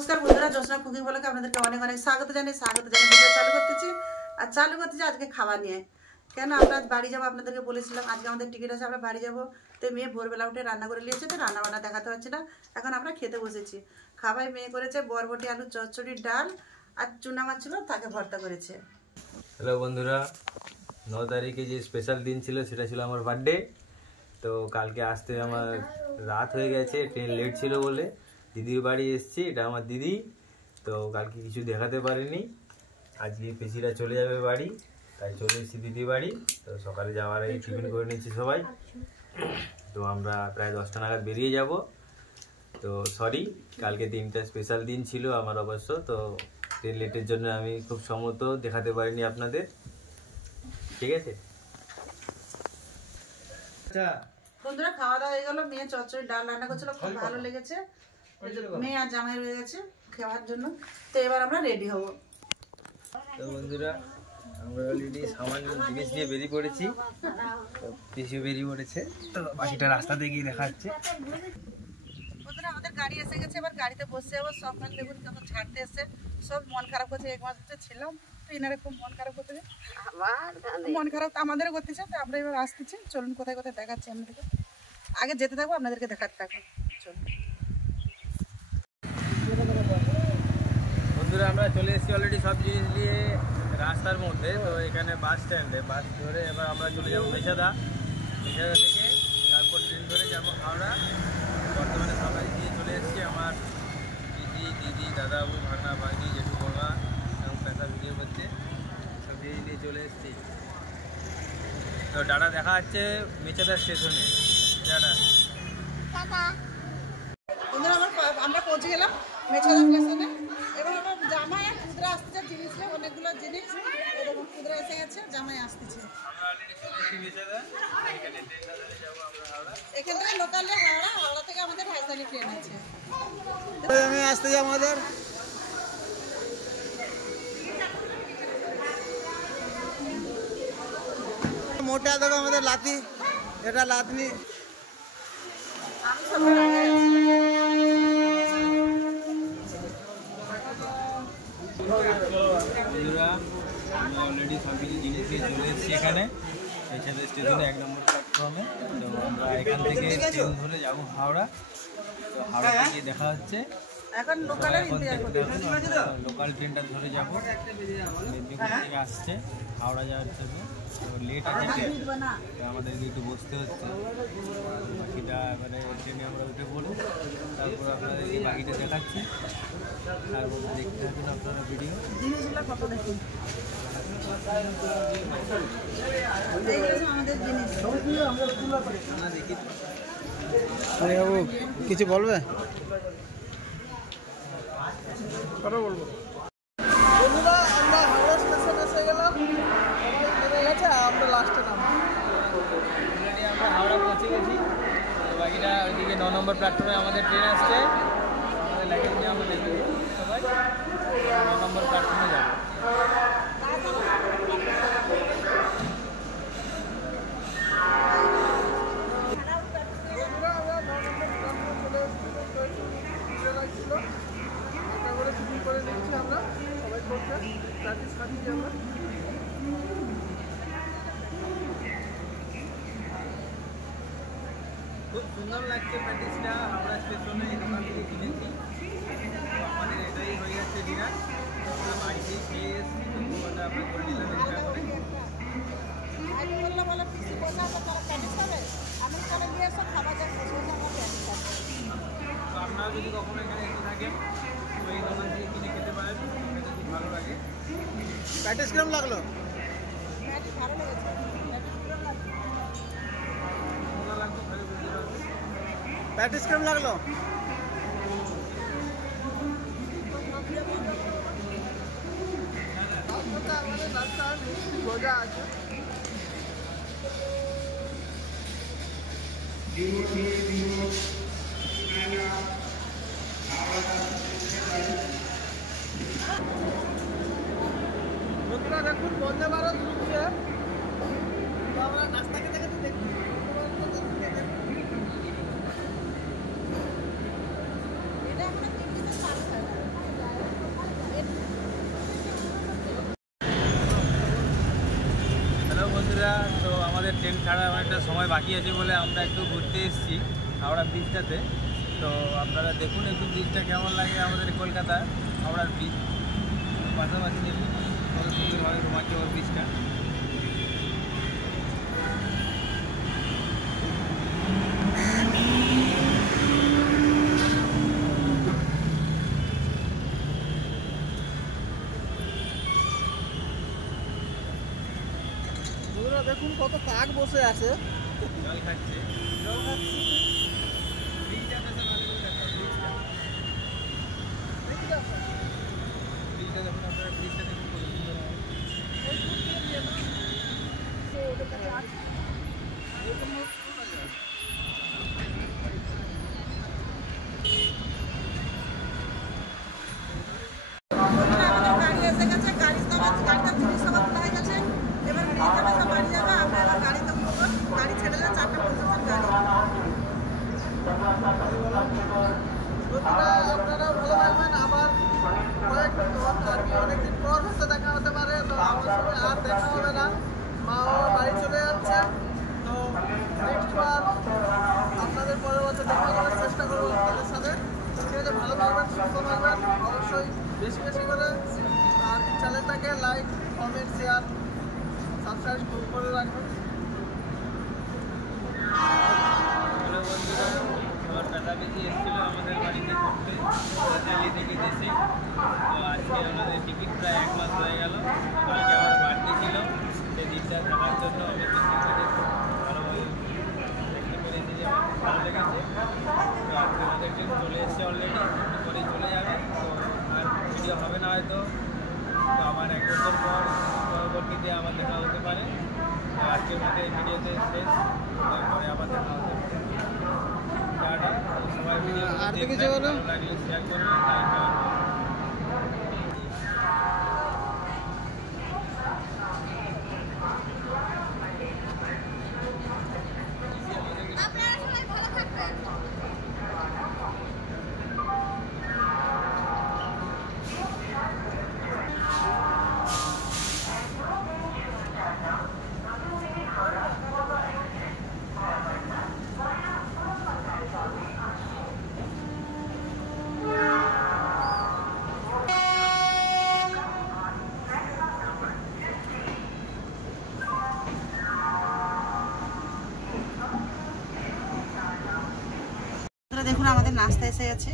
নমস্কার বন্ধুরা, জ্যোৎস্না কুকিং ব্লগে আপনাদেরকে অনেক অনেক স্বাগত জানাই। ভিডিও চালু করতেছি আজকে খাওয়া নিয়ে। কেন আমরা বাড়ি যাবো, আপনাদেরকে বলেছিলাম আজকে আমাদের টিকিট আছে, আমরা বাড়ি যাবো। তো মেয়ে ভোরবেলা উঠে রান্না করে নিয়েছে, তো রান্না বান্না দেখাতে পারছি না। এখন আমরা খেতে বসেছি। খাবাই মেয়ে করেছে বরবটি আলু চচ্চড়ি, ডাল আর চুনা মাছ ছিল, তাকে ভর্তা করেছে। হ্যালো বন্ধুরা, 9 তারিখে যে স্পেশাল দিন ছিল সেটা ছিল আমার বার্থডে। তো কালকে আসতে আমার রাত হয়ে গেছে, ট্রেন লেট ছিল বলে দিদির বাড়ি এসেছি। এটা আমার দিদি, তো কালকে কিছু দেখাতে পারিনি। আজকে পেশিরা চলে যাবে বাড়ি, তাই চলে এসেছি দিদির বাড়ি। তো সকালে যাওয়ার আগে টিফিন করে নিচ্ছি সবাই। তো আমরা প্রায় 10টা নাগাদ বেরিয়ে যাব। তো সরি, কালকে দিনটা স্পেশাল দিন ছিল আমার অবশ্য। তো ট্রেন লেটের জন্য আমি খুব সম্মত দেখাতে পারিনি আপনাদের, ঠিক আছে। বন্ধুরা খাওয়া দাওয়া হয়ে গেল, মেয়ে চচ্চড়ি ডাল রান্না করছিল, খুব ভালো লেগেছে। মেয়ে আর জামাই রয়ে গেছে খাওয়ার জন্য। তো এবার আমরা রেডি হব। তো বন্ধুরা, আমরা অলরেডি সামান্য জিনিস নিয়ে বেরিয়ে পড়েছি, পিছিয়ে বেরিয়ে পড়েছে। তো বাকিটা রাস্তাতে গিয়ে দেখাচ্ছে। বন্ধুরা আমাদের গাড়ি এসে গেছে, এবার গাড়িতে বসে যাবো। সব মানে দেখুন যখন ছাড়তে এসে সব মন খারাপ করছে। এক মাস ধরে ছিলাম, তো এনারা খুব মন খারাপ করতে, মন খারাপ আমাদেরও করতেছে। তো আমরা এবার আসতেছি, চলুন কোথায় কোথায় দেখাচ্ছি আপনাদেরকে। আগে যেতে থাকবো, আপনাদেরকে দেখাতে থাকবো। চলুন বন্ধুরা, আমরা চলে এসেছি অলরেডি সব জিনিস নিয়ে রাস্তার মধ্যে। তো এখানে বাস স্ট্যান্ডে বাস ধরে এবার আমরা চলে যাবো মেছাদা থেকে। তারপর ট্রেন ধরে যাবো হাওড়া। বর্তমানে সবাই দিয়ে চলে এসেছি, আমার দিদি, দিদি, দাদাবু, ভাগনা, ভাগনি, জেঠু, বড়া এবং পেশা ভিডিও করছে। সব জিনিস নিয়ে চলে এসেছি। তো ডাটা দেখা যাচ্ছে মেছাদা স্টেশনে। ডাটা বন্ধুরা আমরা পৌঁছে গেলাম মেছাদা স্টেশনে। এবার আমার জামাই আর খুদরা আসতেছে, জিনিস অনেকগুলো জিনিস এরকম খুদরা এসে গেছে, জামাই আসতেছে। এখান থেকে লোকালে হাওড়া, হাওড়া থেকে আমাদের রাজধানী ট্রেন আছে। আমি আসতেছি আমাদের মোটা দেখো আমাদের লাতি, এটা লাতনি। বন্ধুরা, আমি অলরেডি সব কিছু জিনিস নিয়ে চলে এসেছি এখানে মেছাদা স্টেশনে 1 নম্বর প্ল্যাটফর্মে। তো আমরা এখান থেকে ট্রেন ধরে যাবো হাওড়া। তো হাওড়া থেকে দেখা হচ্ছে। এখন লোকালের লোকাল ট্রেনটা ধরে যাবো, মেদিনীপুর থেকে আসছে হাওড়া যাওয়ার জন্য। লেট আছে ট্রেন, তো আমাদেরকে একটু বসতে হচ্ছে। বাকিটা এবারে ট্রেনে আমরা উঠে পড়বো, তারপর আপনাদেরকে বাকিটা দেখাচ্ছি। তারপর দেখতে থাকুন আপনারা ভিডিও। জিনিসগুলো কত দেখুন, আমাদের জিনিস। দেখি বাবু কিছু বলবে? বলবো বন্ধুরা, আমরা হাওড়া স্টেশন এসে গেলাম, নেমে গেছে, আমরা লাস্টে নামবো। অলরেডি আমরা হাওড়া পৌঁছে গেছি। তো বাকিটা ওইদিকে 9 নম্বর প্ল্যাটফর্মে আমাদের ট্রেন আসছে। আমাদের লাগেজ নিয়ে আমরা দেখি সবাই 9 নম্বর প্ল্যাটফর্মে যাবো। খুব সুন্দর লাগছে প্যাটিসটা হাওড়া স্টেশনে, দোকান থেকে কিনেছি। তো আমাদের এটাই হয়ে যাচ্ছে ডিনার। আমরা বাড়িতে খেয়ে এসেছি, তো ওটা আমরা করে নিলাম এক্সট্রা করে। তো আপনারা যদি কখনো এখানে এসে থাকেন, তো এই দোকান থেকে কিনে খেতে পারেন, খেতে খুব ভালো লাগে। প্যাটিস কিরম লাগলো? ভালো লেগেছে। ভালো লাগতো, ভালো বুঝতে পারবে। প্যাটিস কিরম লাগলো? গজা আছে। বন্ধুরা দেখুন, বন্দে ভারত ঢুকছে। আমরা নাস্তা খেতে খেতে দেখি। বন্ধুরা, তো আমাদের ট্রেন ছাড়া অনেকটা সময় বাকি আছে বলে আমরা একটু ঘুরতে এসেছি হাওড়া ব্রিজটাতে। তো আপনারা দেখুন একটু ব্রিজটা কেমন লাগে আমাদের কলকাতা হাওড়ার ব্রিজ। পাশাপাশি দেখুন কত সুন্দরভাবে রোমাঞ্চকর ওর ব্রিজটা। দেখুন কত কাক বসে আছে, জল খাচ্ছে। ব্রিজটা দেখুন, আপনারা ব্রিজটা দেখুন কত সুন্দর। আপনারা ভালো থাকবেন। আবার অনেকদিন পর হচ্ছে দেখা হতে পারে, তো আমার সঙ্গে আর দেখা হবে না, মা বাবা বাড়ি চলে যাচ্ছে। তো নেক্সট বার আপনাদের পরের বছর দেখা করার চেষ্টা করবো আপনাদের সাথে। ঠিক আছে, ভালো থাকবেন, সুস্থ থাকবেন, অবশ্যই বেশি বেশি করে আর চ্যানেলটাকে লাইক, কমেন্ট, শেয়ার, সাবস্ক্রাইব করে রাখবেন। আমার দাদাবেজি এসেছিল আমাদের বাড়িতে ঘুরতে দিল্লি থেকে দেশে। তো আজকে আমাদের টিকিট প্রায় 1 মাস হয়ে গেল। কালকে আমার বার্থডে ছিল, সেই দিনটা থাকার জন্য আমি টিকিটটাকে খুব ভালোভাবে দেখতে পেরেছি যে ভালো লেগেছে। তো আজকে আমাদের ট্রেন চলে এসেছে অলরেডি, একটু করে চলে যাবে। তো আর ভিডিও হবে না হয়তো, তো আমার 1 বছর পর পরবর্তীতে আবার দেখা হতে পারে। তো আজকের মতো এই ভিডিওতে শেষ, তারপরে আবার দেখা হতে পারে। সবাই ভিডিও ভালো লাগলে শেয়ার করবেন, লাইক করবেন। আপনারা সবাই ভালো থাকবেন। দেখুন আমাদের নাস্তা এসে গেছে।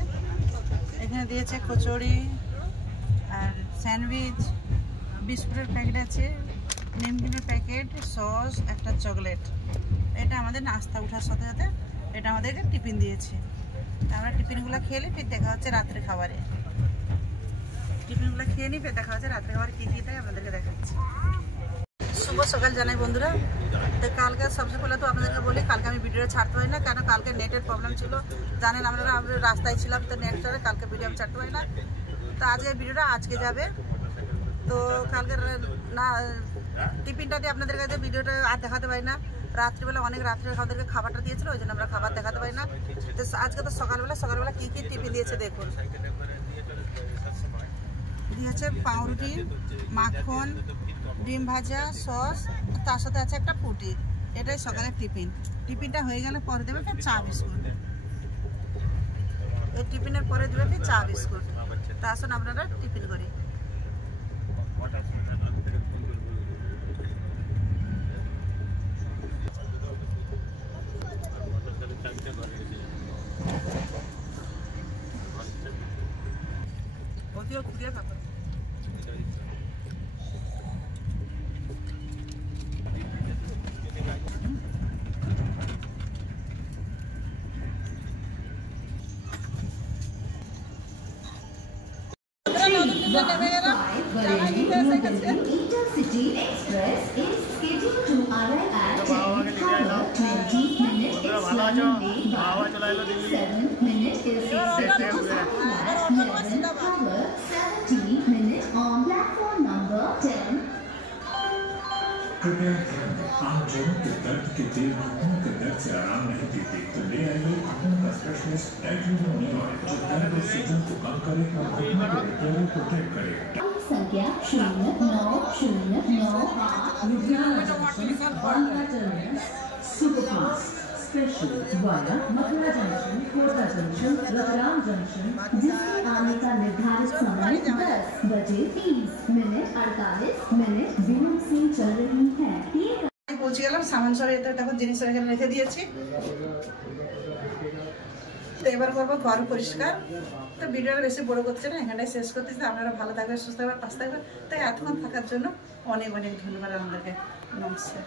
এখানে দিয়েছে কচুরি আর স্যান্ডউইচ, বিস্কুটের প্যাকেট আছে, নিমকিনের প্যাকেট, সস, একটা চকলেট। এটা আমাদের নাস্তা ওঠার সাথে সাথে এটা আমাদেরকে টিফিন দিয়েছে। আমরা টিফিনগুলো খেয়ে নিই, ফির দেখা হচ্ছে রাত্রে খাবারে। টিফিনগুলো খেয়ে নিই, ফির দেখা হচ্ছে রাত্রে খাবারে কী কী দেয় আপনাদেরকে দেখাচ্ছি। শুভ সকাল জানাই বন্ধুরা। তো কালকে সবচেয়ে পহলে তো আপনাদেরকে বলি, কালকে আমি ভিডিওটা ছাড়তে পারি না, কেন কালকে নেটের প্রবলেম ছিল। জানেন আপনারা, আমরা রাস্তায় ছিলাম, তো নেট চলে, কালকে ভিডিও আমি ছাড়তে পারি না। তো আজকে ভিডিওটা আজকে যাবে। তো কালকে না টিফিনটা দিয়ে আপনাদের কাছে ভিডিওটা আর দেখাতে পারি না। রাত্রিবেলা অনেক রাত্রে আমাদেরকে খাবারটা দিয়েছিল, ওই জন্য আমরা খাবার দেখাতে পারি না। তো আজকে তো সকালবেলা কী কী টিফিন দিয়েছে দেখুন। দিয়েছে পাউরুটি, মাখন, ডিম ভাজা, সস, তার সাথে আছে একটা ফুটি। এটাই সকালের টিফিন। টিফিনটা হয়ে গেলে পরে দেবে ফের চা বিস্কুট। এই টিফিনের পরে দেবে ফের চা বিস্কুট। তা আসুন আপনারা টিফিন করি। ওদিও ঘুরিয়ে খাবো। Intercity Express is scheduled to arrive at 10:20 minutes. It's running late by 7 minutes. Is expected to arrive at 11:17 minutes on platform number 10. कृपया ध्यान दें, आप जनों के दर्द के तेल घुटनों के दर्द से आराम नहीं देते तो ले आइए घुटनों का स्पेशलिस्ट टाइटोनियम ऑयल, जो दर्द और सूजन को कम करे और घुटनों के रिपेयर को प्रोटेक्ट करे। संख्या 0909 Superfast special via Mathura Junction, Khordha Junction, Ratlam Junction, जिसके आने का निर्धारित समय 10:30 विलंब से चल रही है। পৌঁছে গেলাম, সামান সব এতে তখন জিনিস এখানে রেখে দিয়েছি। তো এবার করবো ঘর পরিষ্কার। তো ভিডিওটা বেশি বড় করছে না, এখানটাই শেষ করতেছি। আপনারা ভালো থাকবেন, সুস্থ থাকবেন, পাশে থাকবেন। তাই এতক্ষণ থাকার জন্য অনেক অনেক ধন্যবাদ আপনাদেরকে। নমস্কার।